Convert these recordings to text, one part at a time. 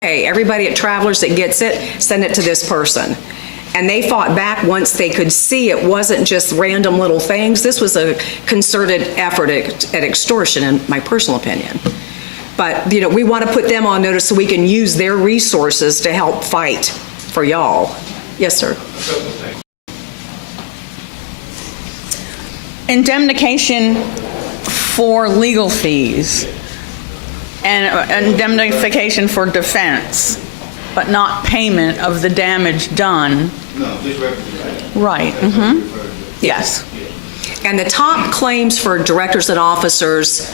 hey, everybody at Travelers that gets it, send it to this person. And they fought back once they could see it wasn't just random little things. This was a concerted effort at extortion, in my personal opinion. But, you know, we want to put them on notice so we can use their resources to help fight for y'all. Yes, sir. Indemnification for legal fees and indemnification for defense, but not payment of the damage done. No, just representation. Right. Yes. And the top claims for directors and officers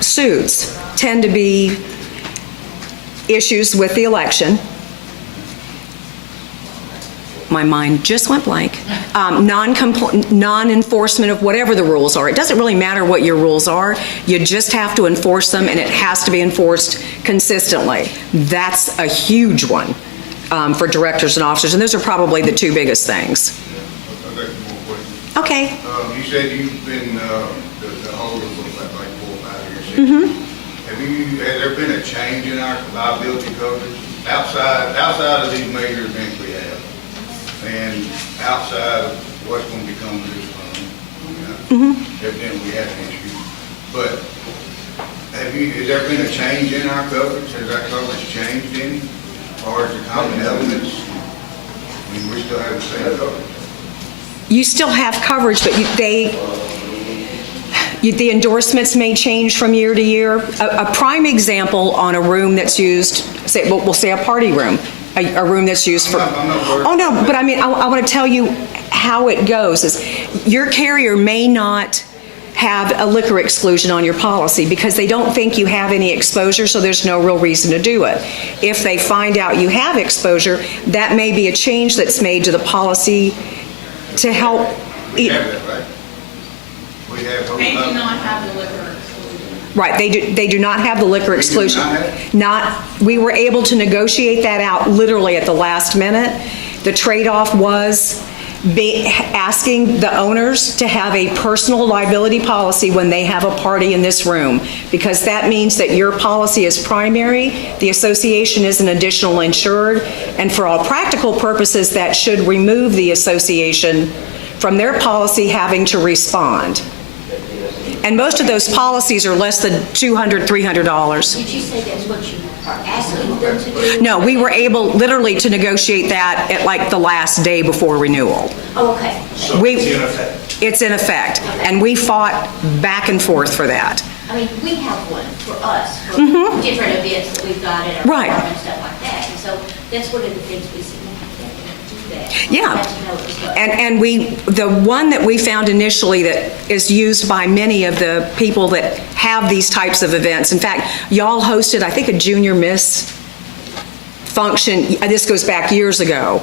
suits tend to be issues with the election. My mind just went blank. Non-enforcement of whatever the rules are. It doesn't really matter what your rules are. You just have to enforce them, and it has to be enforced consistently. That's a huge one for directors and officers, and those are probably the two biggest things. I've got some more questions. Okay. You said you've been the holder for like 4 or 5 years. Has there been a change in our liability coverage outside of these major events we have? And outside of what's going to become of this fund, evidently we have an issue. But has there been a change in our coverage? Has our coverage changed any? Or is the common elements, I mean, we still have the same coverage? You still have coverage, but the endorsements may change from year to year. A prime example on a room that's used, we'll say a party room. A room that's used for, oh no, but I mean, I want to tell you how it goes is your carrier may not have a liquor exclusion on your policy because they don't think you have any exposure, so there's no real reason to do it. If they find out you have exposure, that may be a change that's made to the policy to help. We have that, right? We have. They do not have the liquor exclusion. Right, they do not have the liquor exclusion. We were able to negotiate that out literally at the last minute. The trade-off was asking the owners to have a personal liability policy when they have a party in this room, because that means that your policy is primary, the association is an additional insured, and for all practical purposes, that should remove the association from their policy having to respond. And most of those policies are less than $200, $300. Did you say that's what you are asking them to do? No, we were able literally to negotiate that at like the last day before renewal. Oh, okay. So it's in effect. It's in effect. And we fought back and forth for that. I mean, we have one for us, for different events that we've got at our Right. farm and stuff like that. And so that's one of the things we see. Do that. Yeah. And the one that we found initially that is used by many of the people that have these types of events. In fact, y'all hosted, I think, a junior miss function. This goes back years ago.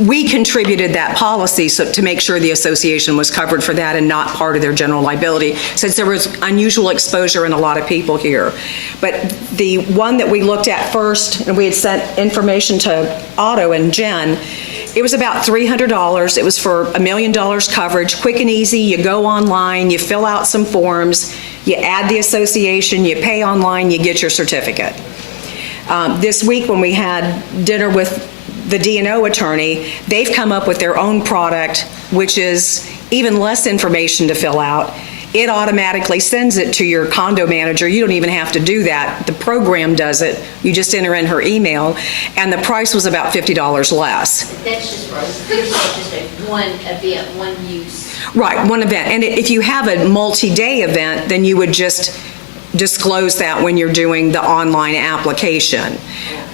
We contributed that policy to make sure the association was covered for that and not part of their general liability, since there was unusual exposure in a lot of people here. But the one that we looked at first, and we had sent information to Otto and Jen, it was about $300. It was for $1 million coverage, quick and easy. You go online, you fill out some forms, you add the association, you pay online, you get your certificate. This week when we had dinner with the D&O attorney, they've come up with their own product, which is even less information to fill out. It automatically sends it to your condo manager. You don't even have to do that. The program does it. You just enter in her email, and the price was about $50 less. That's just for just a one event, one use. Right, one event. And if you have a multi-day event, then you would just disclose that when you're doing the online application.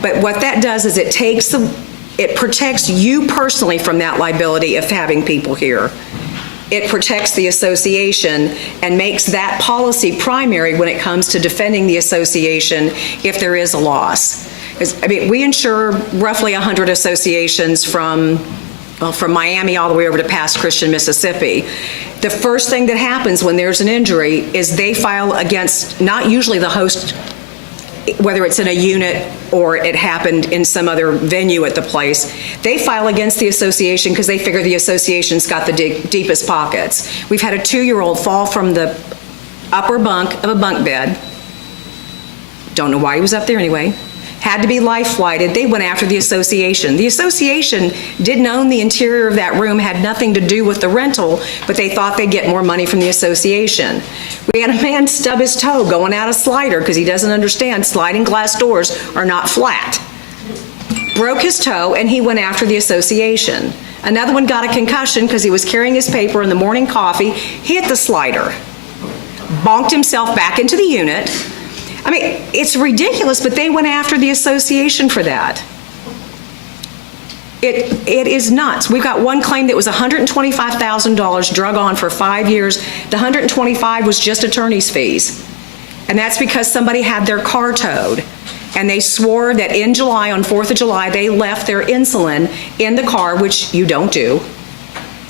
But what that does is it protects you personally from that liability of having people here. It protects the association and makes that policy primary when it comes to defending the association if there is a loss. I mean, we insure roughly 100 associations from Miami all the way over to past Christian, Mississippi. The first thing that happens when there's an injury is they file against, not usually the host, whether it's in a unit or it happened in some other venue at the place, they file against the association because they figure the association's got the deepest pockets. We've had a 2-year-old fall from the upper bunk of a bunk bed. Don't know why he was up there anyway. had to be life flighted. They went after the association. The association didn't own the interior of that room, had nothing to do with the rental, but they thought they'd get more money from the association. We had a man stub his toe going out a slider because he doesn't understand sliding glass doors are not flat. Broke his toe, and he went after the association. Another one got a concussion because he was carrying his paper in the morning coffee, hit the slider, bonked himself back into the unit. I mean, it's ridiculous, but they went after the association for that. It is nuts. We've got one claim that was $125,000 drug on for 5 years. The $125,000 was just attorney's fees. And that's because somebody had their car towed. And they swore that in July, on 4th of July, they left their insulin in the car, which you don't do.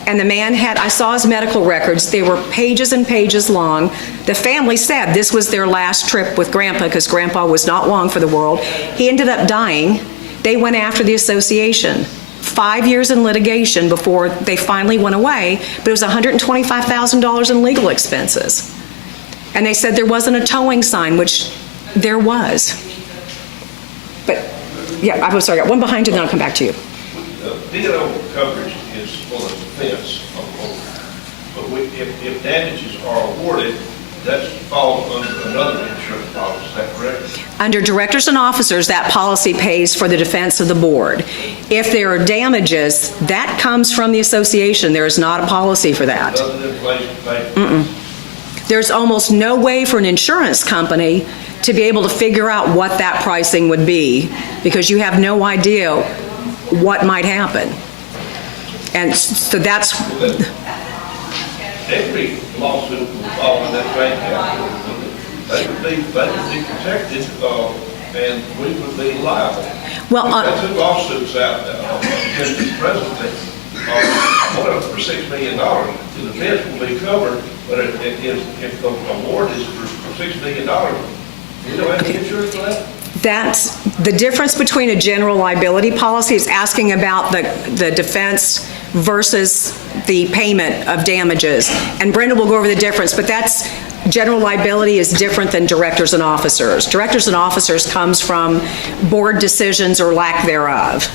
And the man had, I saw his medical records, they were pages and pages long. The family said this was their last trip with Grandpa because Grandpa was not long for the world. He ended up dying. They went after the association. 5 years in litigation before they finally went away, but it was $125,000 in legal expenses. And they said there wasn't a towing sign, which there was. But, yeah, I'm sorry, I got one behind you, and then I'll come back to you. D&O coverage is for the defense of the owner. But if damages are awarded, that falls under another insurance policy, is that correct? Under directors and officers, that policy pays for the defense of the board. If there are damages, that comes from the association. There is not a policy for that. Other than place to pay? There's almost no way for an insurance company to be able to figure out what that pricing would be because you have no idea what might happen. And so that's... Every lawsuit will fall in that same category. They would be protected, and we would be liable. Well, We've got 2 lawsuits out against the president. One of them for $6 million. The defense will be covered, but if the award is for $6 million, we don't have any insurance for that? That's the difference between a general liability policy is asking about the defense versus the payment of damages. And Brenda will go over the difference, but that's general liability is different than directors and officers. Directors and officers comes from board decisions or lack thereof.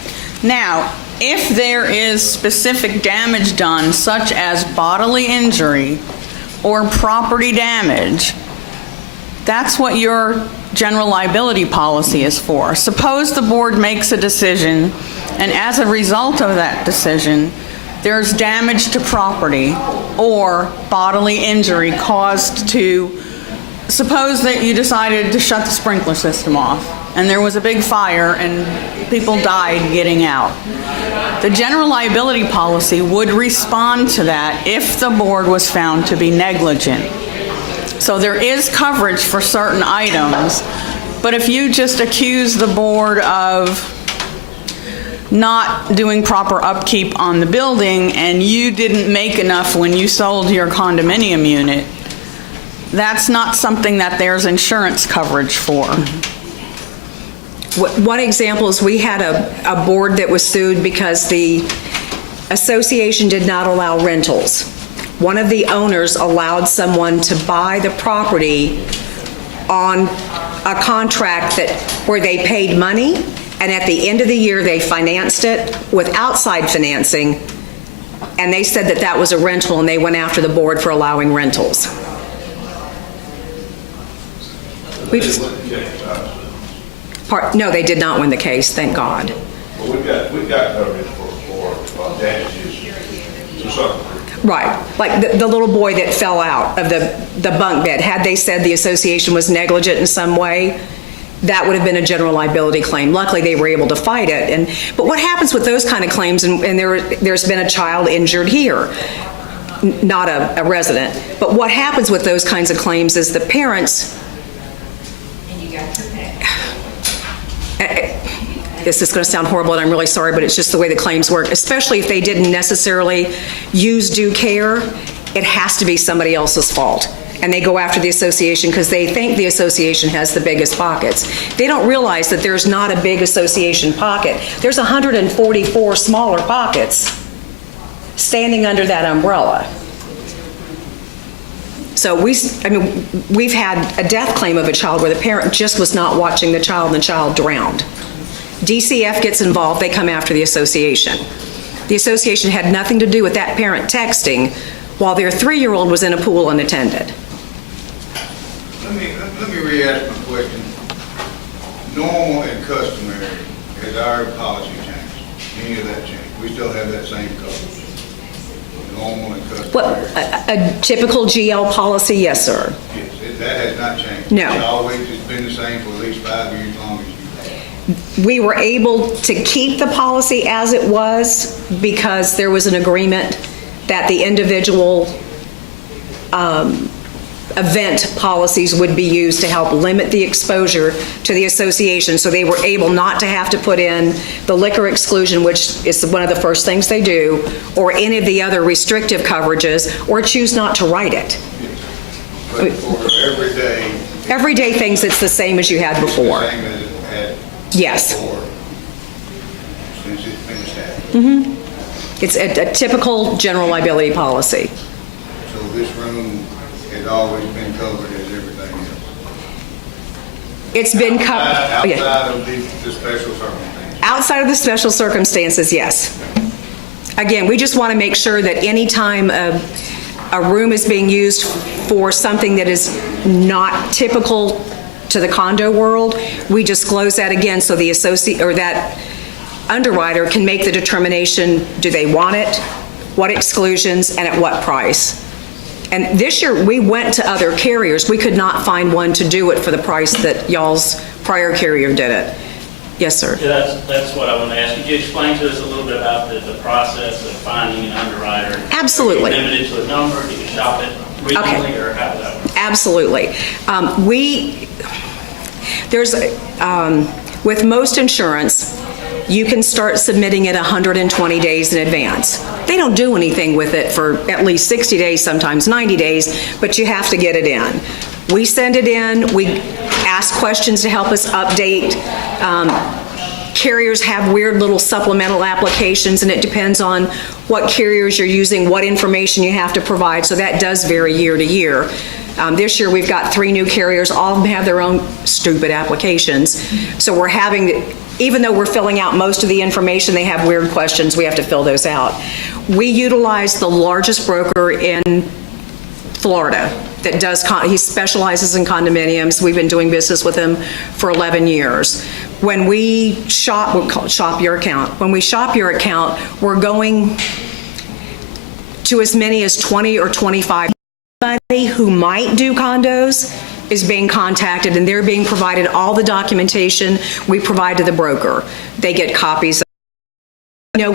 Now, if there is specific damage done, such as bodily injury or property damage, that's what your general liability policy is for. Suppose the board makes a decision, and as a result of that decision, there's damage to property or bodily injury caused to, suppose that you decided to shut the sprinkler system off, and there was a big fire and people died getting out. The general liability policy would respond to that if the board was found to be negligent. So there is coverage for certain items, but if you just accuse the board of not doing proper upkeep on the building and you didn't make enough when you sold your condominium unit, that's not something that there's insurance coverage for. One example is we had a board that was sued because the association did not allow rentals. One of the owners allowed someone to buy the property on a contract where they paid money, and at the end of the year they financed it with outside financing, and they said that was a rental, and they went after the board for allowing rentals. No, they did not win the case, thank God. Well, we've got coverage for damages to some degree. Right, like the little boy that fell out of the bunk bed. Had they said the association was negligent in some way, that would have been a general liability claim. Luckily, they were able to fight it. But what happens with those kind of claims, and there's been a child injured here, not a resident, but what happens with those kinds of claims is the parents, this is going to sound horrible and I'm really sorry, but it's just the way the claims work, especially if they didn't necessarily use due care, it has to be somebody else's fault. And they go after the association because they think the association has the biggest pockets. They don't realize that there's not a big association pocket. There's 144 smaller pockets standing under that umbrella. So we've had a death claim of a child where the parent just was not watching the child and the child drowned. DCF gets involved, they come after the association. The association had nothing to do with that parent texting while their 3-year-old was in a pool unattended. Let me re-ask my question. Normal and customary, has our policy changed? Any of that changed? We still have that same coverage? Normal and customary? What, a typical GL policy, yes, sir. Yes, that has not changed? No. It's always just been the same for at least 5 years, long as you... We were able to keep the policy as it was because there was an agreement that the individual event policies would be used to help limit the exposure to the association. So they were able not to have to put in the liquor exclusion, which is one of the first things they do, or any of the other restrictive coverages, or choose not to write it. But for Everyday things, it's the same as you had before. Same as it had Yes. before, since it's been established. It's a typical general liability policy. So this room has always been covered as everything else? It's been Outside of the special circumstances? Outside of the special circumstances, yes. Again, we just want to make sure that any time a room is being used for something that is not typical to the condo world, we disclose that again so the associate or that underwriter can make the determination, do they want it, what exclusions, and at what price. And this year, we went to other carriers. We could not find one to do it for the price that y'all's prior carrier did it. Yes, sir. Yeah, that's what I want to ask. Could you explain to us a little bit about the process of finding an underwriter? Absolutely. Are you limited to a number? Do you shop it regionally, or how does that work? Absolutely. With most insurance, you can start submitting it 120 days in advance. They don't do anything with it for at least 60 days, sometimes 90 days, but you have to get it in. We send it in, we ask questions to help us update. Carriers have weird little supplemental applications, and it depends on what carriers you're using, what information you have to provide, so that does vary year to year. This year, we've got 3 new carriers. All of them have their own stupid applications. So we're even though we're filling out most of the information, they have weird questions. We have to fill those out. We utilize the largest broker in Florida that does, he specializes in condominiums. We've been doing business with him for 11 years. When we shop, we call it shop your account. When we shop your account, we're going to as many as 20 or 25. Anybody who might do condos is being contacted, and they're being provided all the documentation we provide to the broker. They get copies of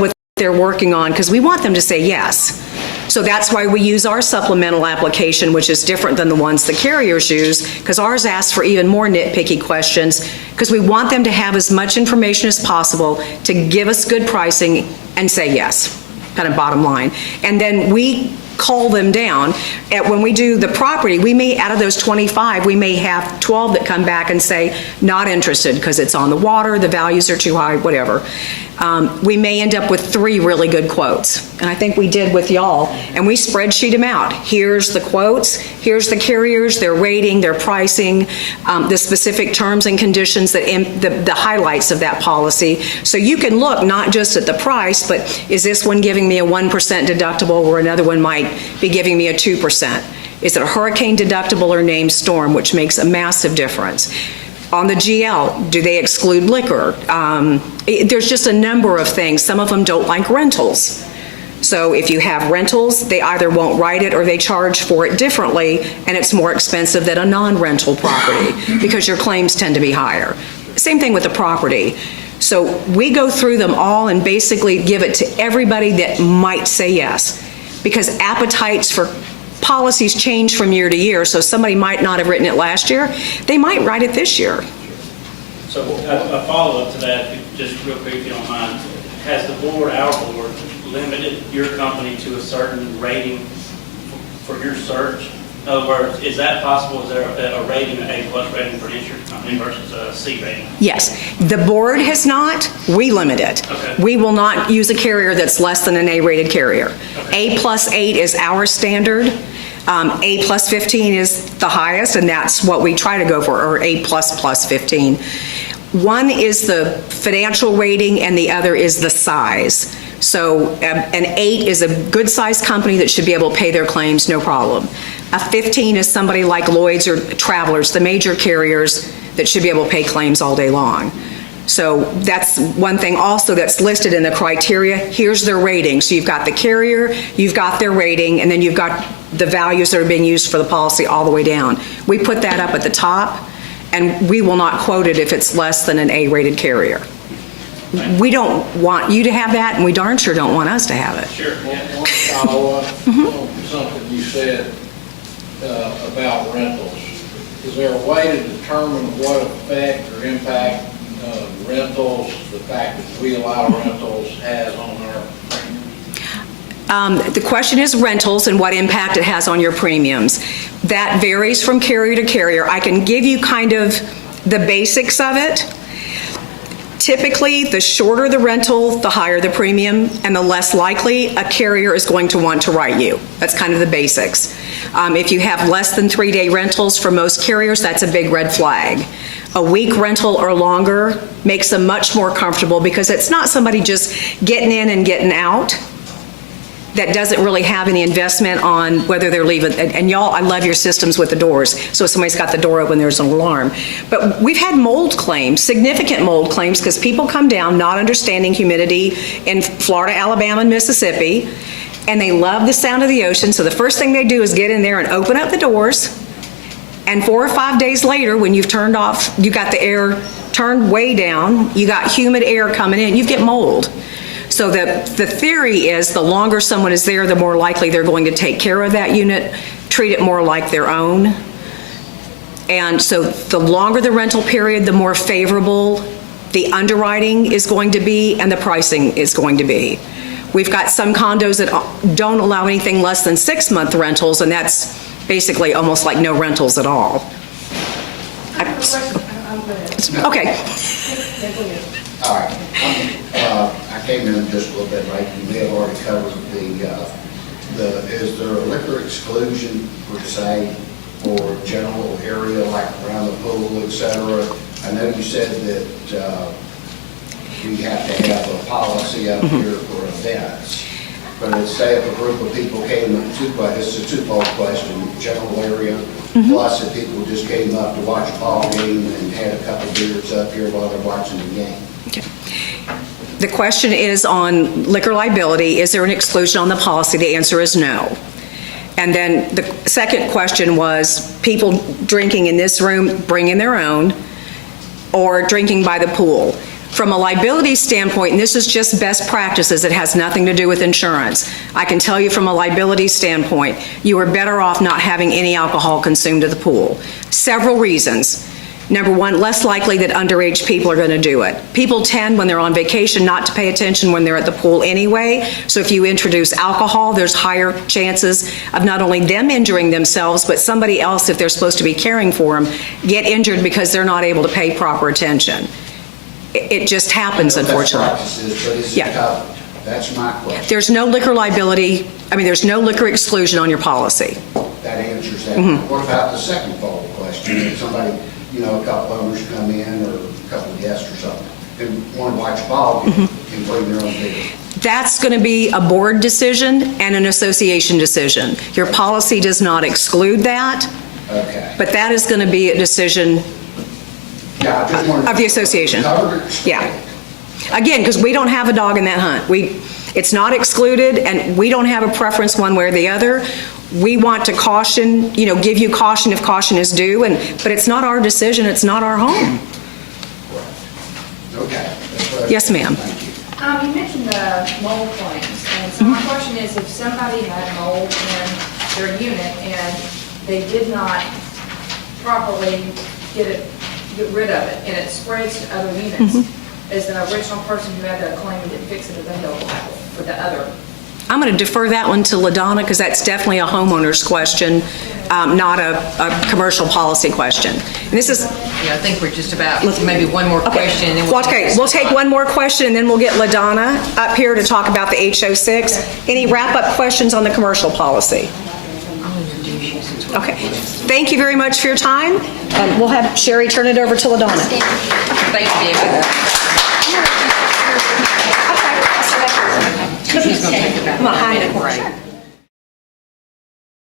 what they're working on, because we want them to say yes. So that's why we use our supplemental application, which is different than the ones the carriers use, because ours asks for even more nitpicky questions, because we want them to have as much information as possible to give us good pricing and say yes, kind of bottom line. And then we call them down. When we do the property, we may, out of those 25, we may have 12 that come back and say, not interested because it's on the water, the values are too high, whatever. We may end up with 3 really good quotes. And I think we did with y'all. And we spreadsheet them out. Here's the quotes, here's the carriers, their rating, their pricing, the specific terms and conditions, the highlights of that policy. So you can look not just at the price, but is this one giving me a 1% deductible where another one might be giving me a 2%? Is it a hurricane deductible or named storm, which makes a massive difference? On the GL, do they exclude liquor? There's just a number of things. Some of them don't like rentals. So if you have rentals, they either won't write it or they charge for it differently, and it's more expensive than a non-rental property because your claims tend to be higher. Same thing with the property. So we go through them all and basically give it to everybody that might say yes, because appetites for policies change from year to year, so somebody might not have written it last year. They might write it this year. So a follow-up to that, just real quick if you don't mind, has the board, our board, limited your company to a certain rating for your search? In other words, is that possible? Is there a rating, an A+ rating for an insurance company versus a C rating? Yes. The board has not. We limit it. Okay. We will not use a carrier that's less than an A-rated carrier. Okay. A+8 is our standard. A plus 15 is the highest, and that's what we try to go for, or A plus plus 15. One is the financial rating, and the other is the size. So an 8 is a good-sized company that should be able to pay their claims, no problem. A 15 is somebody like Lloyd's or Travelers, the major carriers that should be able to pay claims all day long. So that's one thing also that's listed in the criteria. Here's their rating. So you've got the carrier, you've got their rating, and then you've got the values that are being used for the policy all the way down. We put that up at the top, and we will not quote it if it's less than an A-rated carrier. We don't want you to have that, and we darn sure don't want us to have it. Sure. One follow-up on something you said about rentals. Is there a way to determine what effect or impact rentals, the fact that we allow rentals, has on our premiums? The question is rentals and what impact it has on your premiums. That varies from carrier to carrier. I can give you kind of the basics of it. Typically, the shorter the rental, the higher the premium, and the less likely a carrier is going to want to write you. That's kind of the basics. If you have less than 3-day rentals for most carriers, that's a big red flag. A week rental or longer makes them much more comfortable because it's not somebody just getting in and getting out that doesn't really have any investment on whether they're leaving. And y'all, I love your systems with the doors. So if somebody's got the door open, there's an alarm. But we've had mold claims, significant mold claims, because people come down not understanding humidity in Florida, Alabama, and Mississippi, and they love the sound of the ocean. So the first thing they do is get in there and open up the doors. And 4 or 5 days later, when you've turned off, you got the air turned way down, you got humid air coming in, you get mold. So the theory is the longer someone is there, the more likely they're going to take care of that unit, treat it more like their own. And so the longer the rental period, the more favorable the underwriting is going to be and the pricing is going to be. We've got some condos that don't allow anything less than 6-month rentals, and that's basically almost like no rentals at all. Okay. All right. I came in just a little bit late. You may have already covered is there a liquor exclusion per se for general area like around the pool, et cetera? I know you said that we have to have a policy up here for events. But let's say if a group of people came, it's a two-fold question, general area, plus if people just came up to watch a ball game and had a couple beers up here while they're watching the game. Okay. The question is on liquor liability. Is there an exclusion on the policy? The answer is no. And then the second question was people drinking in this room, bringing their own, or drinking by the pool. From a liability standpoint, and this is just best practices, it has nothing to do with insurance. I can tell you from a liability standpoint, you are better off not having any alcohol consumed at the pool. Several reasons. Number one, less likely that underage people are going to do it. People tend, when they're on vacation, not to pay attention when they're at the pool anyway. So if you introduce alcohol, there's higher chances of not only them injuring themselves, but somebody else, if they're supposed to be caring for them, get injured because they're not able to pay proper attention. It just happens, unfortunately. Yeah. That's my question. There's no liquor liability, there's no liquor exclusion on your policy. That answers that. What about the second follow-up question? If somebody, a couple owners come in or a couple of guests or something and want to watch a ball game and bring their own beer. That's going to be a board decision and an association decision. Your policy does not exclude that. Okay. But that is going to be a decision of the association. Yeah. Again, because we don't have a dog in that hunt. It's not excluded, and we don't have a preference one way or the other. We want to caution, give you caution if caution is due, but it's not our decision, it's not our home. Okay. Yes, ma'am. You mentioned the mold claims, and so my question is, if somebody had mold in their unit and they did not properly get rid of it, and it spreads to other units, is the original person who had the claim and didn't fix it, then they'll liable for the other? I'm going to defer that one to LaDonna because that's definitely a homeowner's question, not a commercial policy question. And this is... Yeah, I think we're just about, maybe one more question. And then we'll take one more question and then we'll get LaDonna up here to talk about the HO6. Any wrap-up questions on the commercial policy? Okay. Thank you very much for your time, and we'll have Sherry turn it over to LaDonna. Thank you, David. Okay. She's gonna take it back. I'm gonna hide it. Right.